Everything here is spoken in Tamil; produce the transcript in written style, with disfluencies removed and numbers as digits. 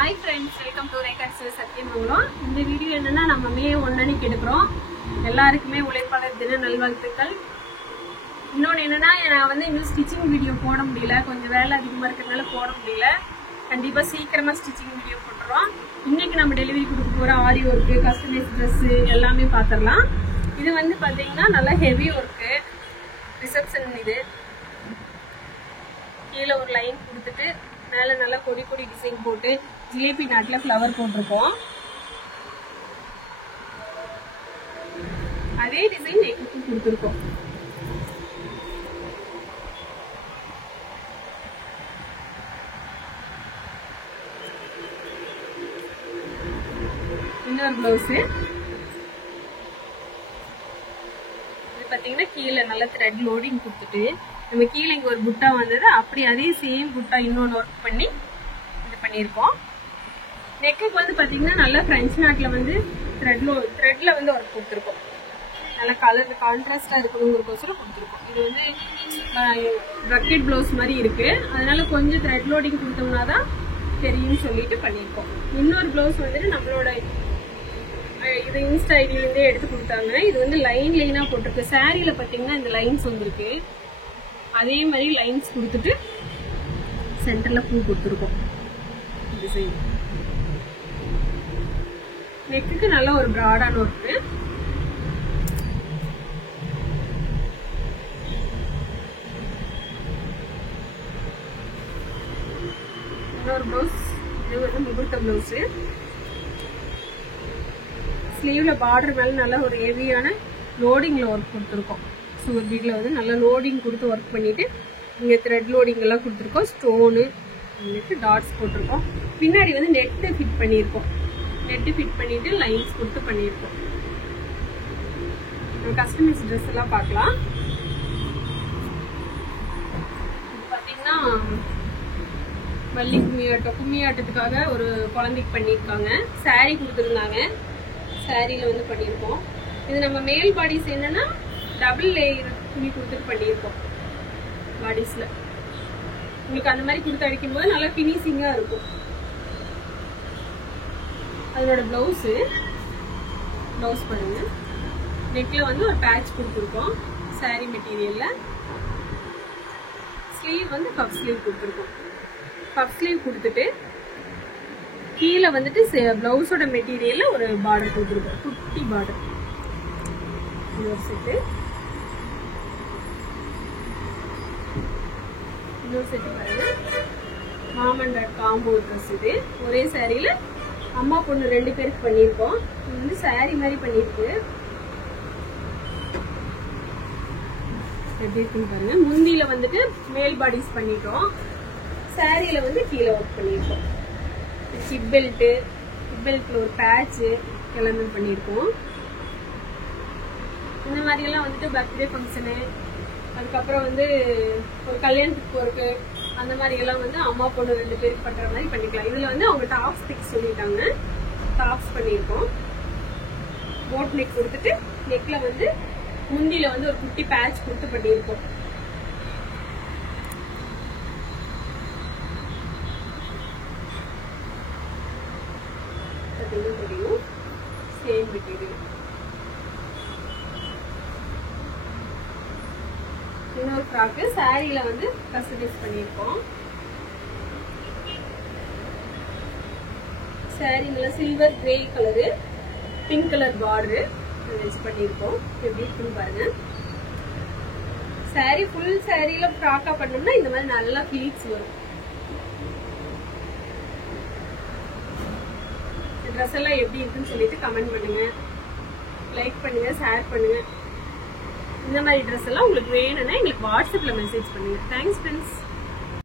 Hi friends, welcome to Records Satyamanglam. இந்த வீடியோ என்னன்னா நம்ம மே 1 அன்னைக்கு எடுக்கிறோம். எல்லாருக்குமே உழைப்பாளர் தின நல்வாழ்த்துக்கள். இன்னொன்று என்னன்னா நான் வந்து இன்னும் ஸ்டிச்சிங் வீடியோ போட முடியல, கொஞ்சம் வேலை அதிகமாக இருக்கிறதுனால போட முடியல. கண்டிப்பாக சீக்கிரமாக ஸ்டிச்சிங் வீடியோ போட்டுறோம். இன்னைக்கு நம்ம டெலிவரி கொடுக்க போகிற ஆரி ஒர்க்கு, கஸ்டமைஸ் ட்ரெஸ்ஸு எல்லாமே பார்த்துடலாம். இது வந்து பார்த்தீங்கன்னா நல்லா ஹெவி ஒர்க்கு, ரிசப்ஷன். இது கீழே ஒரு லைன் கொடுத்துட்டு மேலே நல்லா கொடி கொடி டிசைன் போட்டு ஜிலேபி நாட்டில் ஃப்ளவர் போட்டிருக்கோம். அதே டிசைன் நெக்குக்கு கொடுத்துருக்கோம். இன்னொரு பிளவுஸ் இது பார்த்தீங்கன்னா கீழே நல்லா த்ரெட் லோடிங் கொடுத்துட்டு நம்ம கீழே இங்கே ஒரு புட்டா வந்தது, அப்படி அதே சேம் புட்டா இன்னொன்று ஒர்க் பண்ணி இது பண்ணியிருக்கோம். நெக்குக்கு வந்து பார்த்தீங்கன்னா நல்லா ஃப்ரெஞ்ச் நாட்டில் வந்து த்ரெட்ல வந்து ஒர்க் கொடுத்துருக்கோம். நல்லா கலர் கான்ட்ராஸ்டாக இருக்கணுங்கிறக்கோசரம் கொடுத்துருக்கோம். இது வந்து ப்ரக்கெட் ப்ளவுஸ் மாதிரி இருக்கு, அதனால கொஞ்சம் த்ரெட் லோடிங் கொடுத்தோம்னா தான் தெரியும்னு சொல்லிட்டு பண்ணியிருக்கோம். இன்னொரு ப்ளவுஸ் வந்துட்டு நம்மளோட இது இன்ஸ்டா ஐடியிலேருந்தே எடுத்து கொடுத்தாங்க. இது வந்து லைன் லைனாக போட்டிருக்கு. சாரியில் பார்த்தீங்கன்னா இந்த லைன்ஸ் வந்துருக்கு, அதே மாதிரி லைன்ஸ் கொடுத்துட்டு சென்டர்ல பூ கொடுத்துருக்கோம். டிசைன் நெக்குக்கு நல்ல ஒரு பிராடான ஒர்க்கு. இன்னொரு பிளவுஸ், இது வந்து முகூர்த்த பிளவுஸ். ஸ்லீவ்ல பார்டர் மேல நல்ல ஒரு ஹெவியான லோடிங்ல ஒர்க் கொடுத்துருக்கோம். சுகர் பீட்ல வந்து நல்லா லோடிங் கொடுத்து ஒர்க் பண்ணிட்டு இங்க த்ரெட் லோடிங் எல்லாம் கொடுத்துருக்கோம். ஸ்டோனு டாட்ஸ் போட்டிருக்கோம். பின்னாடி வந்து நெட்டு ஃபிட் பண்ணியிருக்கோம். நெட்டு ஃபிட் பண்ணிட்டு லைன்ஸ் கொடுத்து பண்ணியிருக்கோம். கஸ்டமைஸ் ட்ரெஸ் எல்லாம் பார்க்கலாம். பார்த்தீங்கன்னா வள்ளி கும்மியாட்டத்துக்காக ஒரு குழந்தைக்கு பண்ணியிருக்காங்க. சாரீ கொடுத்துருந்தாங்க, சாரியில வந்து பண்ணியிருக்கோம். இது நம்ம மேல் பாடிஸ் என்னன்னா டபுள் லேயர் துணி கொடுத்துட்டு பண்ணியிருக்கோம். பாடிஸ்ல உங்களுக்கு அந்த மாதிரி கொடுத்து அடிக்கும் போது நல்லா பினிஷிங்கா இருக்கும். அதோட பிளவுஸ் பாருங்க, நெக்ல வந்து ஒரு பேட்ச் கொடுத்துருக்கோம் சாரி மெட்டீரியல்ல. ஸ்லீவ் வந்து பஃப் ஸ்லீவ் கொடுத்துருக்கோம். பஃப் ஸ்லீவ் கொடுத்துட்டு கீழே வந்துட்டு பிளவுஸோட மெட்டீரியல்ல ஒரு பார்டர் கொடுத்துருக்கோம், குட்டி பார்டர். இன்னொரு செட்டு, இன்னொரு செட்டு பாருங்க, மாமன் டாட் காம்போ ட்ரெஸ். இது ஒரே சாரியில அம்மா பொண்ணு 2 பேருக்கு பண்ணியிருக்கோம். இது வந்து சாரி மாதிரி பண்ணிருக்கு. எப்படி இருக்குன்னு பாருங்க. முந்தியில வந்துட்டு மேல் பாடிஸ் பண்ணிட்டோம், சாரியில வந்து கீழே ஒர்க் பண்ணியிருக்கோம். ஹிப் பெல்ட்ல ஒரு பேட்ச் எல்லாமே பண்ணியிருக்கோம். இந்த மாதிரி எல்லாம் வந்துட்டு பர்த்டே ஃபங்க்ஷனு, அதுக்கப்புறம் வந்து ஒரு கல்யாணத்துக்கு போறதுக்கு, அந்த மாதிரி எல்லாம் வந்து அம்மா பொண்ணு 2 பேருக்கு பண்ற மாதிரி பண்ணிக்கலாம். இதுல வந்து அவங்க டாப்ஸ் பிக்ஸ் சொல்லிட்டாங்க, டாப்ஸ் பண்ணியிருக்கோம். போட் நெக் கொடுத்துட்டு நெக்ல வந்து முந்தியில வந்து ஒரு குட்டி பேட்ச் கொடுத்து பண்ணியிருக்கோம். தெரியும் சேம் மெட்டீரியல். இன்னொரு ஃப்ராக்கு சாரியில வந்து கஸ்டமைஸ் பண்ணியிருக்கோம். சாரி நல்லா silver grey colour, pink colour border வச்சு பண்ணியிருக்கோம். எப்படி இருக்குன்னு பாருங்க. சாரி ஃபுல் சாரியில ஃப்ராக்கா பண்ணோம்னா இந்த மாதிரி நல்லா ஃபிளீட்ஸ் வரும். ட்ரெஸ் எல்லாம் எப்படி இருக்குன்னு சொல்லிட்டு கமெண்ட் பண்ணுங்க, லைக் பண்ணுங்க, ஷேர் பண்ணுங்க. இந்த மாதிரி ட்ரெஸ் எல்லாம் உங்களுக்கு வேணும்னா எங்களுக்கு வாட்ஸ்அப்ல மெசேஜ் பண்ணுங்க. Thanks friends.